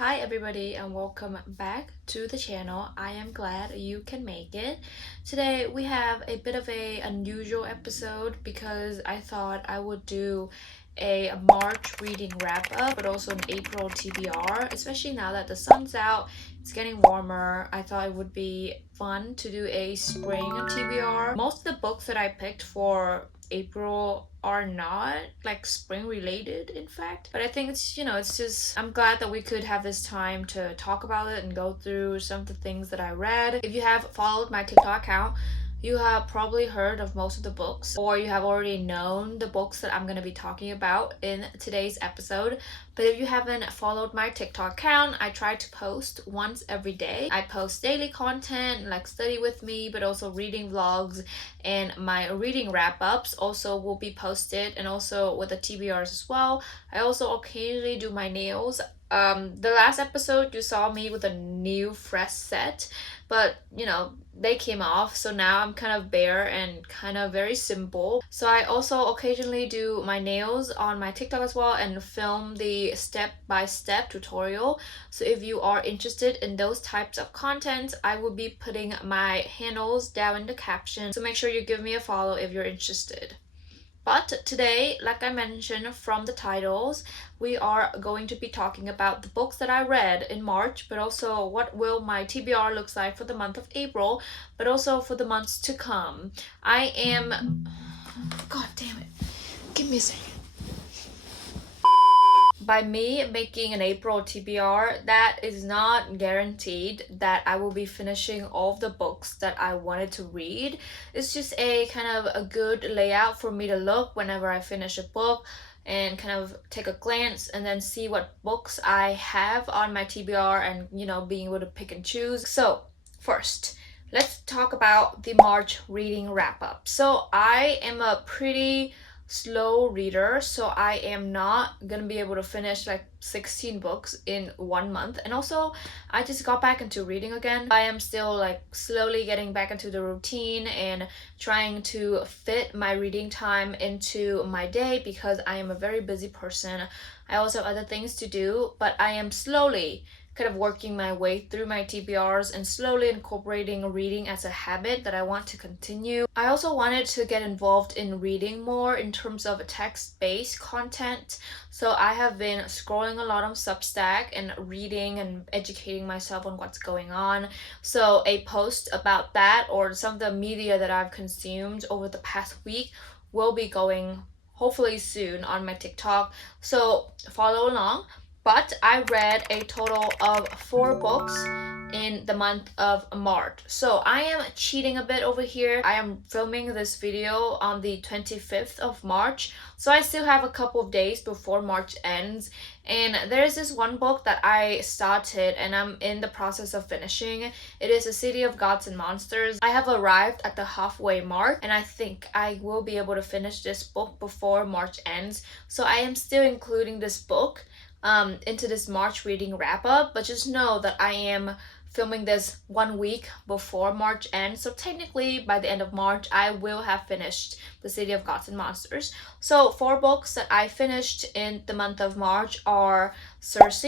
Hi everybody and welcome back to the channel. I am glad you can make it. Today we have a bit of a unusual episode because I thought I would do a March reading wrap up but also an April TBR, especially now that the sun's out, it's getting warmer. I thought it would be fun to do a spring TBR. Most of the books that I picked for April are not like spring related, in fact, but I think it's just I'm glad that we could have this time to talk about it and go through some of the things that I read. If you have followed my TikTok account, you have probably heard of most of the books, or you have already known the books that I'm going to be talking about in today's episode. But if you haven't followed my TikTok account, I try to post once every day. I post daily content like study with me, but also reading vlogs, and my reading wrap-ups also will be posted, and also with the TBRs as well. I also occasionally do my nails. The last episode you saw me with a new fresh set, but they came off, so now I'm kind of bare and kind of very simple. So I also occasionally do my nails on my TikTok as well and film the step-by-step tutorial. So if you are interested in those types of content, I will be putting my handles down in the caption, so make sure you give me a follow if you're interested. But today, like I mentioned from the titles, we are going to be talking about the books that I read in March, but also what will my TBR looks like for the month of April, but also for the months to come. I am... God damn it. Give me a second. By me making an April TBR, that is not guaranteed that I will be finishing all of the books that I wanted to read. It's just a kind of a good layout for me to look whenever I finish a book and kind of take a glance and then see what books I have on my TBR and, being able to pick and choose. So, first, let's talk about the March reading wrap up. So, I am a pretty slow reader, so I am not gonna be able to finish like 16 books in 1 month. And also, I just got back into reading again. I am still like slowly getting back into the routine and trying to fit my reading time into my day because I am a very busy person. I also have other things to do, but I am slowly kind of working my way through my TBRs and slowly incorporating reading as a habit that I want to continue. I also wanted to get involved in reading more in terms of text-based content. So I have been scrolling a lot on Substack and reading and educating myself on what's going on. So a post about that or some of the media that I've consumed over the past week will be going hopefully soon on my TikTok. So follow along. But I read a total of 4 books in the month of March. So I am cheating a bit over here. I am filming this video on the 25th of March. So I still have a couple of days before March ends. And there's this one book that I started and I'm in the process of finishing. It is A City of Gods and Monsters. I have arrived at the halfway mark and I think I will be able to finish this book before March ends. So I am still including this book into this March reading wrap up, but just know that I am filming this 1 week before March ends, so technically by the end of March I will have finished The City of Gods and Monsters. So 4 books that I finished in the month of March are Circe.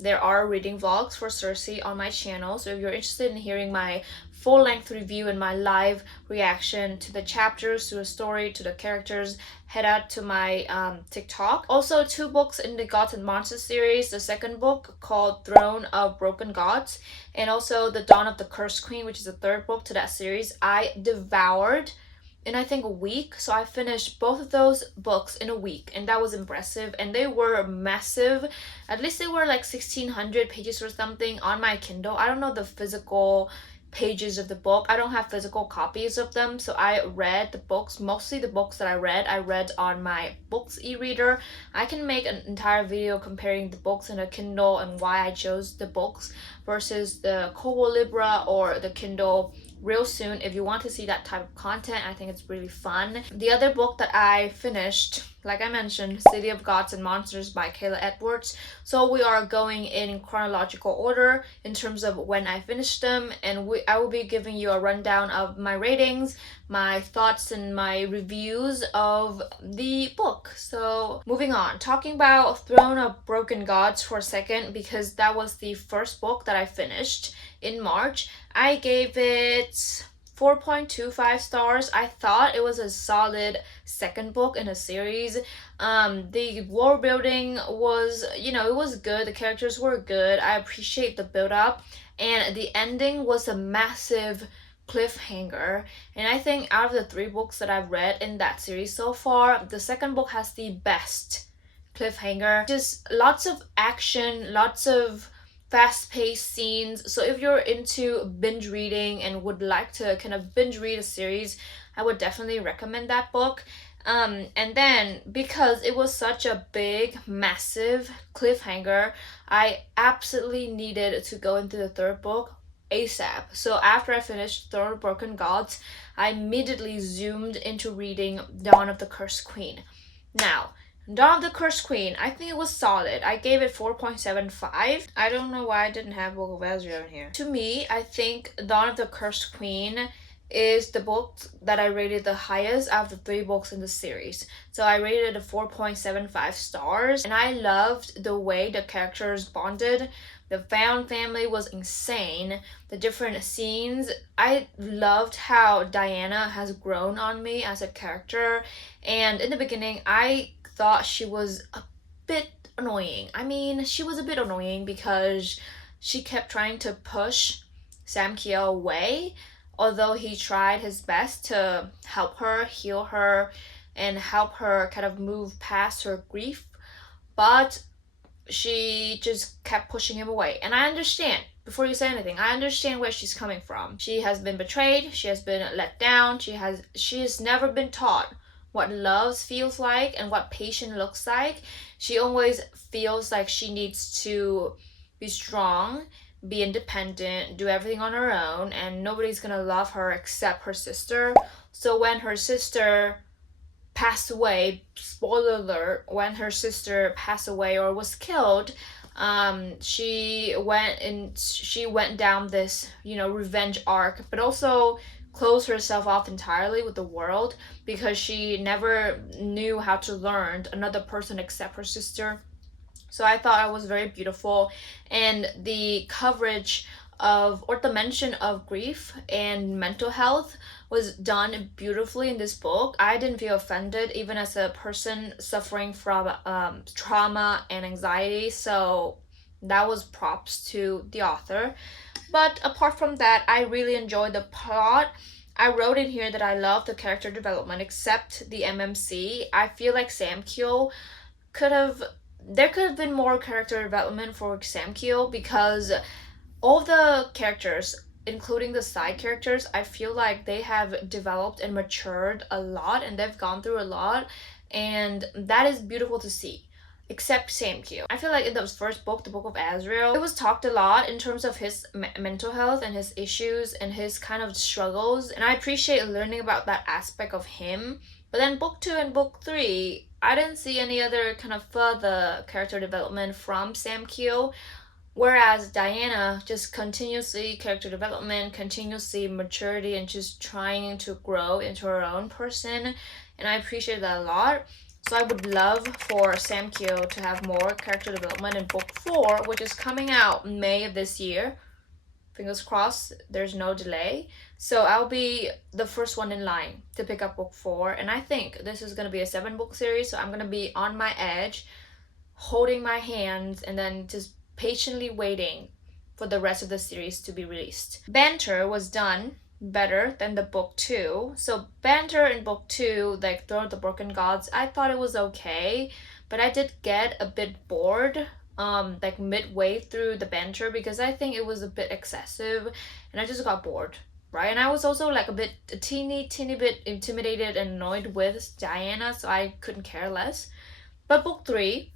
There are reading vlogs for Circe on my channel, so if you're interested in hearing my full-length review and my live reaction to the chapters, to the story, to the characters, head out to my TikTok. Also 2 books in the Gods and Monsters series. The second book called Throne of Broken Gods, and also The Dawn of the Cursed Queen, which is the 3rd book to that series. I devoured in I think a week. So I finished both of those books in a week, and that was impressive. And they were massive. At least they were like 1600 pages or something on my Kindle. I don't know the physical pages of the book. I don't have physical copies of them, so I read the books. Mostly the books that I read on my books e-reader. I can make an entire video comparing the books in a Kindle and why I chose the books versus the Kobo Libra or the Kindle real soon. If you want to see that type of content, I think it's really fun. The other book that I finished like I mentioned, City of Gods and Monsters by Kayla Edwards. So we are going in chronological order in terms of when I finished them, and I will be giving you a rundown of my ratings, my thoughts, and my reviews of the book. So moving on, talking about Throne of Broken Gods for a second, because that was the first book that I finished in March. I gave it 4.25 stars. I thought it was a solid second book in a series. The world building was, it was good. The characters were good. I appreciate the build up, and the ending was a massive cliffhanger. And I think out of the 3 books that I've read in that series so far, the second book has the best cliffhanger. Just lots of action, lots of fast-paced scenes. So if you're into binge reading and would like to kind of binge read a series, I would definitely recommend that book. And then because it was such a big, massive cliffhanger, I absolutely needed to go into the 3rd book ASAP. So after I finished Throne of Broken Gods, I immediately zoomed into reading Dawn of the Cursed Queen. Now, Dawn of the Cursed Queen, I think it was solid. I gave it 4.75. I don't know why I didn't have Book of Ezra in here. To me, I think Dawn of the Cursed Queen is the book that I rated the highest out of the 3 books in the series. So I rated it 4.75 stars, and I loved the way the characters bonded. The found family was insane. The different scenes. I loved how Diana has grown on me as a character. And in the beginning, I thought she was a bit annoying. I mean, she was a bit annoying because she kept trying to push Sam Kyo away, although he tried his best to help her, heal her, and help her kind of move past her grief. But she just kept pushing him away. And I understand, before you say anything, I understand where she's coming from. She has been betrayed, she has been let down, she has never been taught what love feels like and what patience looks like. She always feels like she needs to be strong, be independent, do everything on her own, and nobody's gonna love her except her sister. So when her sister passed away, spoiler alert, when her sister passed away or was killed, she went down this, revenge arc, but also closed herself off entirely with the world because she never knew how to learn another person except her sister. So I thought it was very beautiful, and the coverage of, or the mention of, grief and mental health was done beautifully in this book. I didn't feel offended, even as a person suffering from trauma and anxiety. So that was props to the author. But apart from that, I really enjoyed the plot. I wrote in here that I love the character development, except the MMC. I feel like Sam Kyo there could have been more character development for Sam Kyo, because all the characters, including the side characters, I feel like they have developed and matured a lot, and they've gone through a lot, and that is beautiful to see. Except Sam Kyo. I feel like in the first book, the Book of Azrael, it was talked a lot in terms of his mental health and his issues and his kind of struggles, and I appreciate learning about that aspect of him. But then book 2 and book 3, I didn't see any other kind of further character development from Sam Kyo. Whereas Diana, just continuously character development, continuously maturity, and just trying to grow into her own person. And I appreciate that a lot. So I would love for Sam Kyo to have more character development in book 4, which is coming out May of this year. Fingers crossed, there's no delay. So I'll be the first one in line to pick up book 4. And I think this is going to be a 7-book series, so I'm going to be on my edge, holding my hands, and then just patiently waiting for the rest of the series to be released. Banter was done better than the book 2. So banter in book 2, like Throne of the Broken Gods, I thought it was okay, but I did get a bit bored like midway through the banter, because I think it was a bit excessive and I just got bored, right? And I was also like a teeny bit intimidated and annoyed with Diana, so I couldn't care less. But book 3,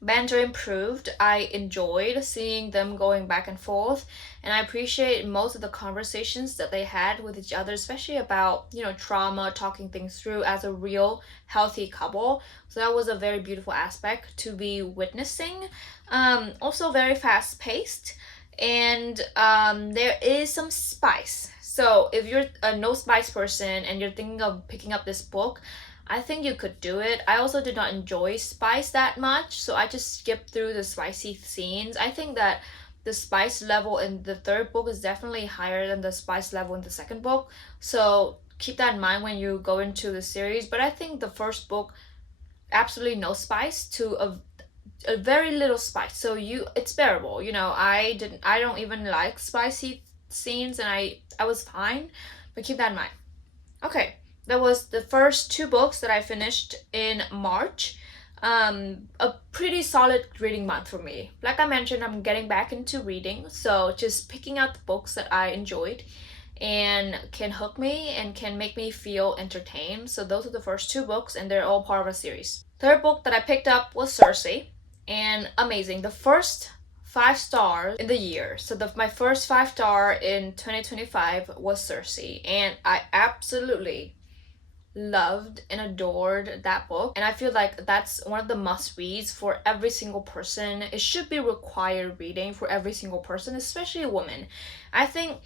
Banter improved. I enjoyed seeing them going back and forth, and I appreciate most of the conversations that they had with each other, especially about, trauma, talking things through as a real healthy couple. So that was a very beautiful aspect to be witnessing. Also very fast paced, and there is some spice. So if you're a no spice person and you're thinking of picking up this book, I think you could do it. I also did not enjoy spice that much, so I just skipped through the spicy scenes. I think that the spice level in the third book is definitely higher than the spice level in the second book. So keep that in mind when you go into the series. But I think the first book, absolutely no spice to a very little spice. So it's bearable. I don't even like spicy scenes, and I was fine. But keep that in mind. Okay, that was the first two books that I finished in March. A pretty solid reading month for me. Like I mentioned, I'm getting back into reading, so just picking out the books that I enjoyed and can hook me and can make me feel entertained. So those are the first two books, and they're all part of a series. Third book that I picked up was Circe, and amazing. The first 5 stars in the year. So my first 5 star in 2025 was Circe, and I absolutely loved and adored that book. And I feel like that's one of the must reads for every single person. It should be required reading for every single person, especially a woman. I think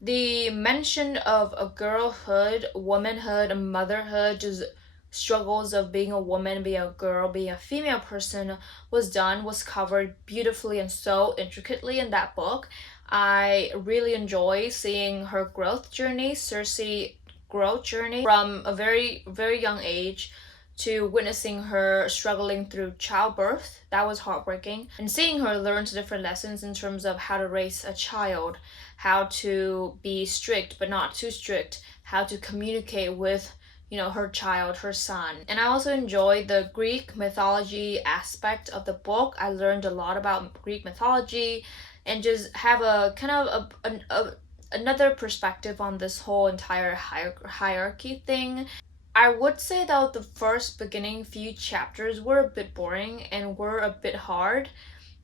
the mention of a girlhood, womanhood, and motherhood, just struggles of being a woman, being a girl, being a female person was covered beautifully and so intricately in that book. I really enjoy seeing her growth journey, Circe growth journey from a very, very young age to witnessing her struggling through childbirth. That was heartbreaking. And seeing her learn different lessons in terms of how to raise a child, how to be strict but not too strict, how to communicate with her child, her son. And I also enjoy the Greek mythology aspect of the book. I learned a lot about Greek mythology and just have a kind of another perspective on this whole entire hierarchy thing. I would say that the first beginning few chapters were a bit boring and were a bit hard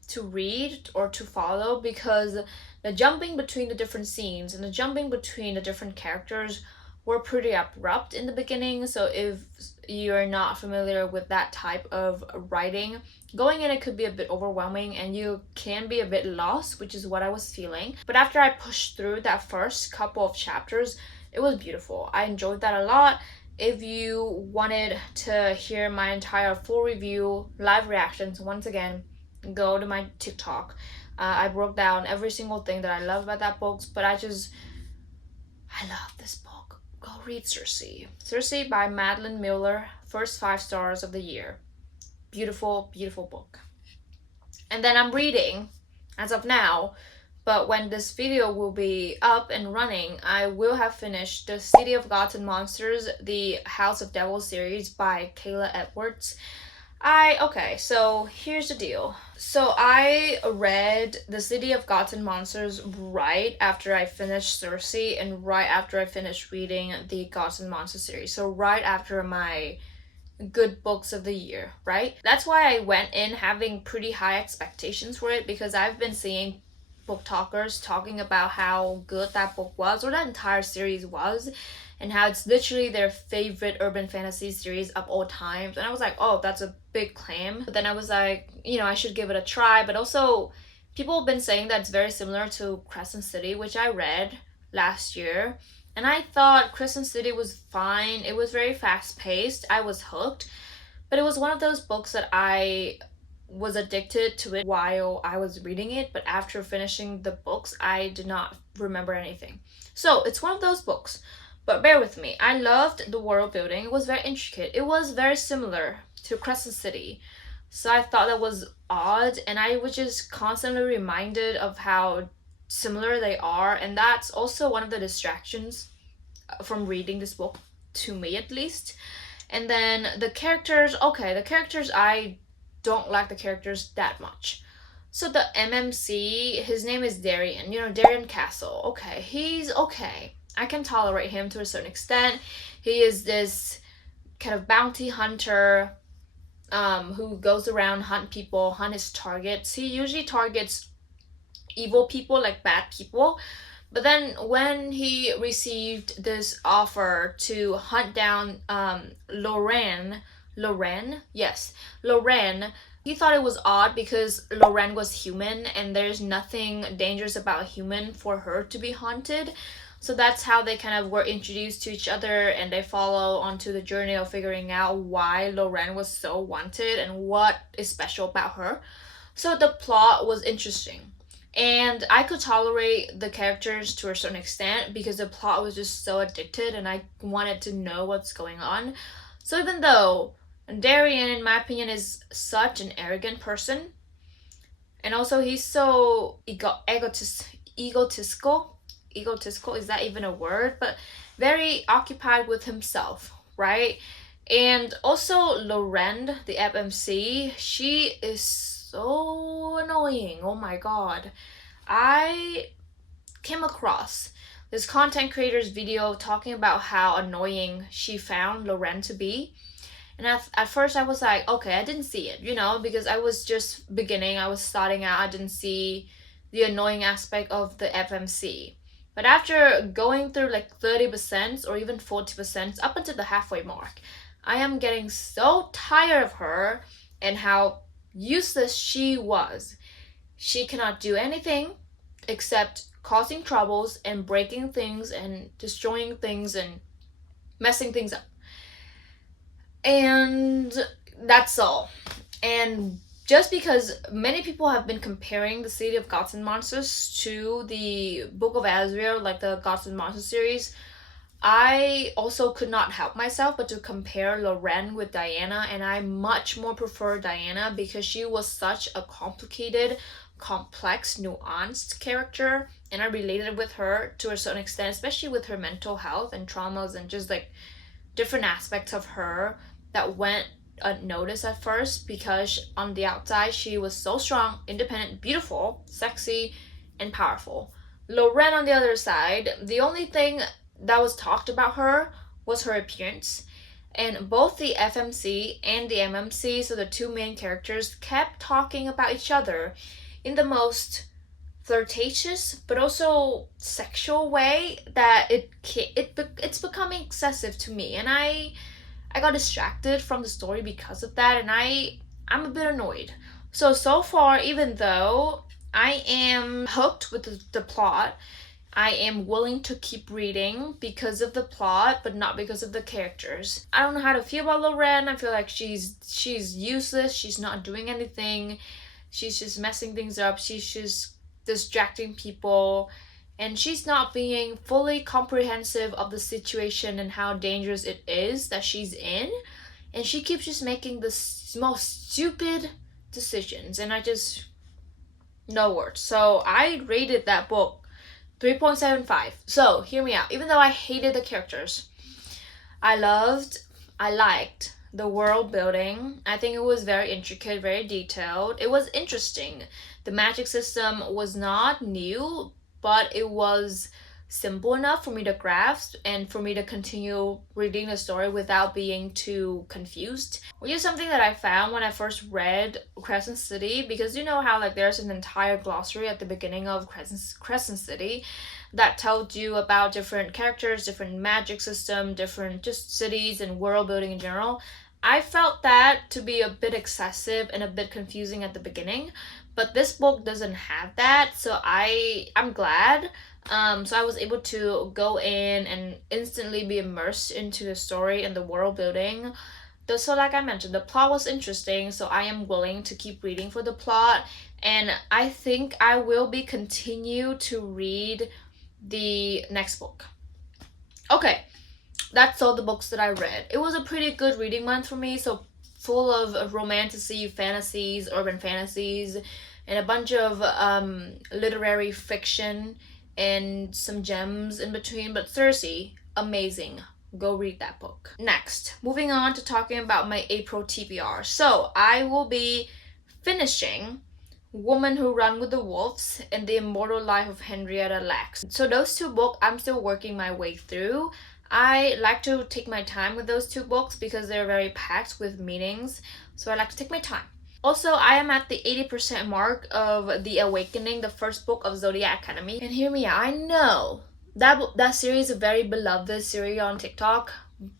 to read or to follow, because the jumping between the different scenes and the jumping between the different characters were pretty abrupt in the beginning. So if you're not familiar with that type of writing, going in it could be a bit overwhelming and you can be a bit lost, which is what I was feeling. But after I pushed through that first couple of chapters, it was beautiful. I enjoyed that a lot. If you wanted to hear my entire full review, live reactions, once again, go to my TikTok. I broke down every single thing that I love about that book, but I love this book. Go read Circe. Circe by Madeline Miller, first 5 stars of the year. Beautiful, beautiful book. And then I'm reading, as of now, but when this video will be up and running, I will have finished The City of Gods and Monsters, the House of Devils series by Kayla Edwards. Okay, so here's the deal. So I read The City of Gods and Monsters right after I finished Circe and right after I finished reading the Gods and Monsters series. So right after my good books of the year, right? That's why I went in having pretty high expectations for it, because I've been seeing book talkers talking about how good that book was, or that entire series was, and how it's literally their favorite urban fantasy series of all times. And I was like, oh, that's a big claim. But then I was like, I should give it a try. But also, people have been saying that it's very similar to Crescent City, which I read last year. And I thought Crescent City was fine. It was very fast paced. I was hooked. But it was one of those books that I was addicted to it while I was reading it, but after finishing the books, I did not remember anything. So it's one of those books, but bear with me. I loved the world building. It was very intricate. It was very similar to Crescent City. So I thought that was odd, and I was just constantly reminded of how similar they are, and that's also one of the distractions from reading this book, to me at least. And then the characters, I don't like the characters that much. So the MMC, his name is Darian, Darian Castle. Okay, he's okay. I can tolerate him to a certain extent. He is this kind of bounty hunter, who goes around hunt people, hunt his targets. He usually targets evil people, like bad people. But then when he received this offer to hunt down Lorraine, yes, Lorraine, he thought it was odd because Lorraine was human and there's nothing dangerous about a human for her to be haunted. So that's how they kind of were introduced to each other, and they follow onto the journey of figuring out why Lorraine was so wanted and what is special about her. So the plot was interesting. And I could tolerate the characters to a certain extent because the plot was just so addicted and I wanted to know what's going on. So even though Darian, in my opinion, is such an arrogant person, and also he's so egotistical, is that even a word? But very occupied with himself, right? And also Loren, the FMC, she is so annoying. Oh my god. I came across this content creator's video talking about how annoying she found Loren to be. And at first I was like, okay, I didn't see it, because I was just beginning, I was starting out, I didn't see the annoying aspect of the FMC. But after going through like 30% or even 40% up until the halfway mark, I am getting so tired of her and how useless she was. She cannot do anything except causing troubles and breaking things and destroying things and messing things up. And that's all. And just because many people have been comparing the City of Gods and Monsters to the Book of Azrael, like the Gods and Monsters series, I also could not help myself but to compare Lorraine with Diana, and I much more prefer Diana because she was such a complicated, complex, nuanced character, and I related with her to a certain extent, especially with her mental health and traumas and just like different aspects of her that went unnoticed at first because on the outside she was so strong, independent, beautiful, sexy, and powerful. Lorraine, on the other side, the only thing that was talked about her was her appearance. And both the FMC and the MMC, so the two main characters, kept talking about each other in the most flirtatious but also sexual way that it's becoming excessive to me, and I got distracted from the story because of that, and I'm a bit annoyed. So far, even though I am hooked with the plot, I am willing to keep reading because of the plot, but not because of the characters. I don't know how to feel about Lorraine. I feel like she's useless. She's not doing anything. She's just messing things up. She's just distracting people. And she's not being fully comprehensive of the situation and how dangerous it is that she's in. And she keeps just making the most stupid decisions. And I just, no words. So I rated that book 3.75. So, hear me out. Even though I hated the characters, I liked the world building. I think it was very intricate, very detailed. It was interesting. The magic system was not new, but it was simple enough for me to grasp and for me to continue reading the story without being too confused. Which is something that I found when I first read Crescent City, because you know how like there's an entire glossary at the beginning of Crescent City that tells you about different characters, different magic system, different just cities and world building in general. I felt that to be a bit excessive and a bit confusing at the beginning, but this book doesn't have that, so I'm glad. So I was able to go in and instantly be immersed into the story and the world building. So like I mentioned, the plot was interesting, so I am willing to keep reading for the plot, and I think I will be continue to read the next book. Okay, that's all the books that I read. It was a pretty good reading month for me, so full of romantasy, fantasies, urban fantasies, and a bunch of literary fiction and some gems in between. But Circe, amazing. Go read that book. Next, moving on to talking about my April TBR. So I will be finishing Woman Who Run with the Wolves and The Immortal Life of Henrietta Lacks. So those two books I'm still working my way through. I like to take my time with those two books because they're very packed with meanings. So I like to take my time. Also, I am at the 80% mark of The Awakening, the first book of Zodiac Academy. And hear me out, I know that series is a very beloved series on TikTok,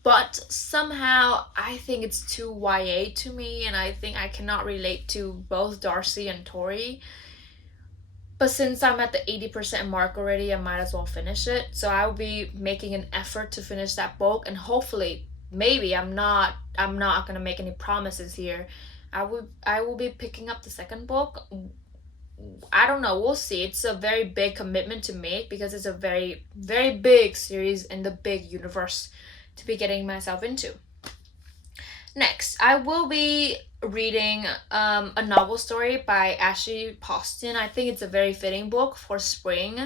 but somehow I think it's too YA to me, and I think I cannot relate to both Darcy and Tori. But since I'm at the 80% mark already, I might as well finish it. So I will be making an effort to finish that book, and hopefully, maybe I'm not gonna make any promises here. I will be picking up the second book. I don't know, we'll see. It's a very big commitment to make because it's a very, very big series in the big universe to be getting myself into. Next, I will be reading a novel story by Ashley Poston. I think it's a very fitting book for spring.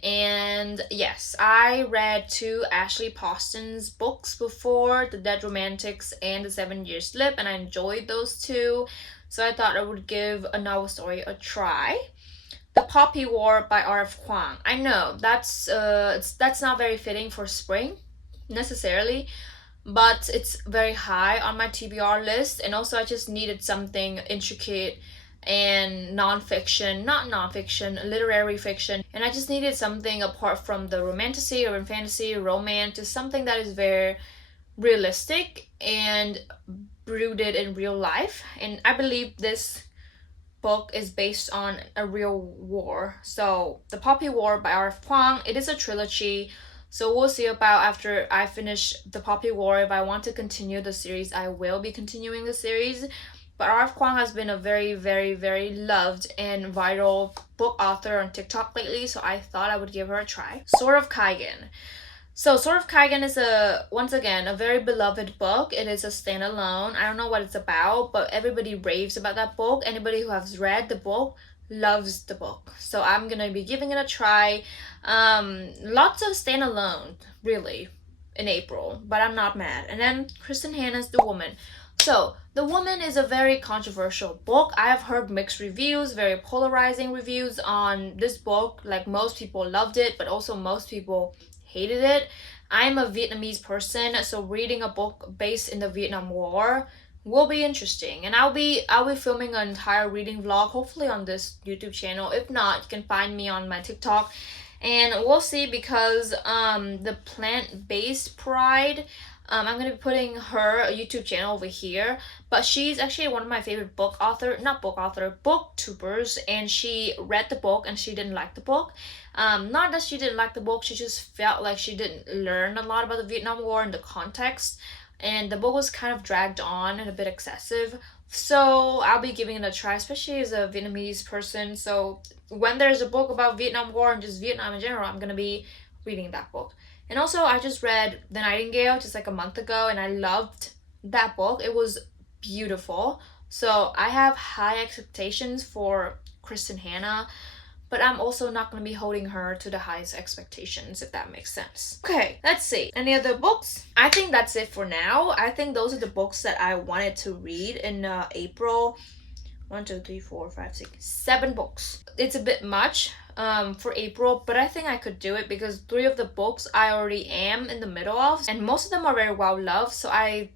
And yes, I read two Ashley Poston's books before, The Dead Romantics and The 7 Year Slip, and I enjoyed those two. So I thought I would give a novel story a try. The Poppy War by R.F. Kuang. I know that's not very fitting for spring necessarily, but it's very high on my TBR list. And also, I just needed something intricate and nonfiction, not nonfiction, literary fiction. And I just needed something apart from the romantasy or fantasy, romance, just something that is very realistic and rooted in real life. And I believe this book is based on a real war. So, The Poppy War by R.F. Kuang, it is a trilogy. So we'll see about after I finish The Poppy War. If I want to continue the series, I will be continuing the series. But R.F. Kuang has been a very, very, very loved and viral book author on TikTok lately, so I thought I would give her a try. Sword of Kaigen. So Sword of Kaigen is once again a very beloved book. It is a standalone. I don't know what it's about, but everybody raves about that book. Anybody who has read the book loves the book. So I'm gonna be giving it a try. Lots of standalone, really, in April, but I'm not mad. And then Kristen Hanna's The Woman. So, The Woman is a very controversial book. I have heard mixed reviews, very polarizing reviews on this book. Like, most people loved it, but also most people hated it. I'm a Vietnamese person, so reading a book based in the Vietnam War will be interesting. And I'll be filming an entire reading vlog, hopefully on this YouTube channel. If not, you can find me on my TikTok. And we'll see, because the plant-based pride, I'm gonna be putting her YouTube channel over here, but she's actually one of my favorite booktubers, and she read the book and she didn't like the book. Not that she didn't like the book, she just felt like she didn't learn a lot about the Vietnam War and the context, and the book was kind of dragged on and a bit excessive. So I'll be giving it a try, especially as a Vietnamese person. So when there's a book about Vietnam War and just Vietnam in general, I'm gonna be reading that book. And also, I just read The Nightingale just like a month ago, and I loved that book. It was beautiful. So I have high expectations for Kristen Hanna, but I'm also not going to be holding her to the highest expectations, if that makes sense. Okay, let's see. Any other books? I think that's it for now. I think those are the books that I wanted to read in April. 1, 2, 3, 4, 5, 6, 7 books. It's a bit much for April, but I think I could do it because 3 of the books I already am in the middle of, and most of them are very well loved. So I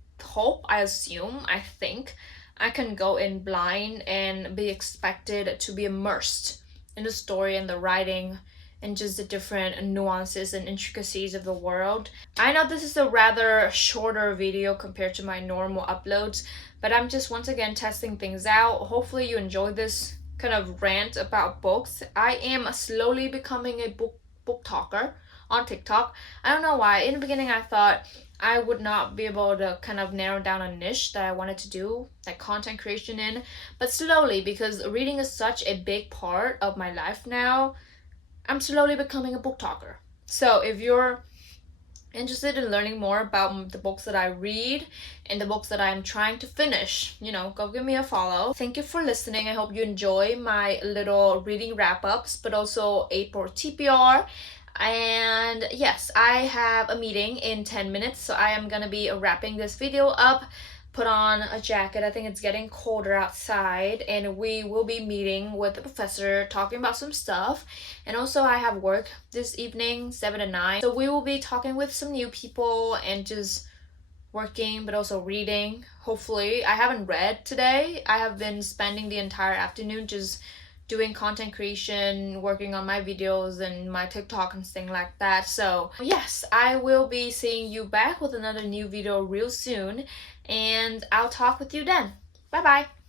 think I can go in blind and be expected to be immersed in the story and the writing and just the different nuances and intricacies of the world. I know this is a rather shorter video compared to my normal uploads, but I'm just once again testing things out. Hopefully you enjoy this kind of rant about books. I am slowly becoming a book talker on TikTok. I don't know why. In the beginning I thought I would not be able to kind of narrow down a niche that I wanted to do, like content creation in. But slowly, because reading is such a big part of my life now, I'm slowly becoming a book talker. So if you're interested in learning more about the books that I read and the books that I'm trying to finish, go give me a follow. Thank you for listening. I hope you enjoy my little reading wrap-ups, but also April TBR. And yes, I have a meeting in 10 minutes, so I am gonna be wrapping this video up. put on a jacket. I think it's getting colder outside, and we will be meeting with the professor talking about some stuff. And also, I have work this evening, 7 to 9. So, we will be talking with some new people and just working, but also reading. Hopefully, I haven't read today. I have been spending the entire afternoon just doing content creation, working on my videos and my TikTok and things like that. So yes, I will be seeing you back with another new video real soon, and I'll talk with you then. Bye bye.